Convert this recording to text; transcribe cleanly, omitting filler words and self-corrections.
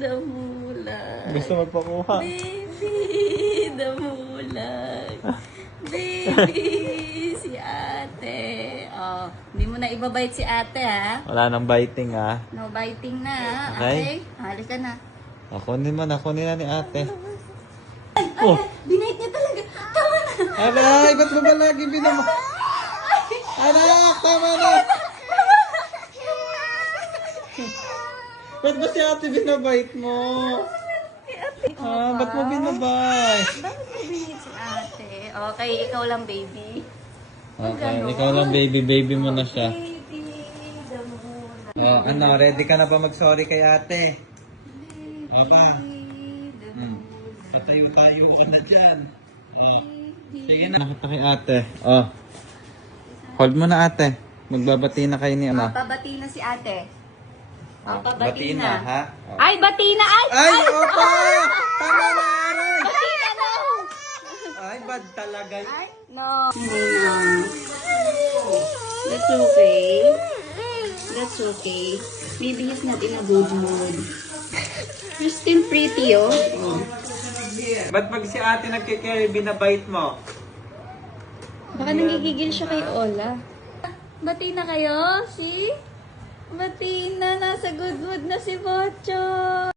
damulag. Gusto magpakuha. Baby, damulag. Baby, si ate. Oh, hindi mo na ibabite si ate, ha? Wala nang biting, ah. No biting na, ha? Okay. Okay? Halis ka na. Kunin na ni ate. Ay, Oh. binate niya talaga. Tama na. Aray, ba't mo ba lagi Anak, tama na! Ba't ba si ate binabait mo? Si ate. Ba't mo binabait? Bakit mo binate si ate? Okay, ikaw lang, baby. Okay, ikaw lang baby mo na siya. Baby, damulag. Oh, ano, ready ka na ba mag-sorry kay ate? Pa. Patayo-tayo ka na dyan. Oh. Sige na. Nakita kay ate. Oh. Hold mo na ate. Magbabati na kayo ni ano. Pabati na si ate. Bati na, ha? Oh. Ay, bati na! Ay, opa! Tama na, aray! Bati na, no! Ay, bad talaga. Ay, no. Hindi na. That's okay. That's okay. Maybe he's not in a good mood. You're still pretty, oh. Ba't pag si ate nagkikere, binabait mo? Baka nagigigil siya kay Ola. Bati na kayo, si? Bati na, nasa good mood na si Bocho.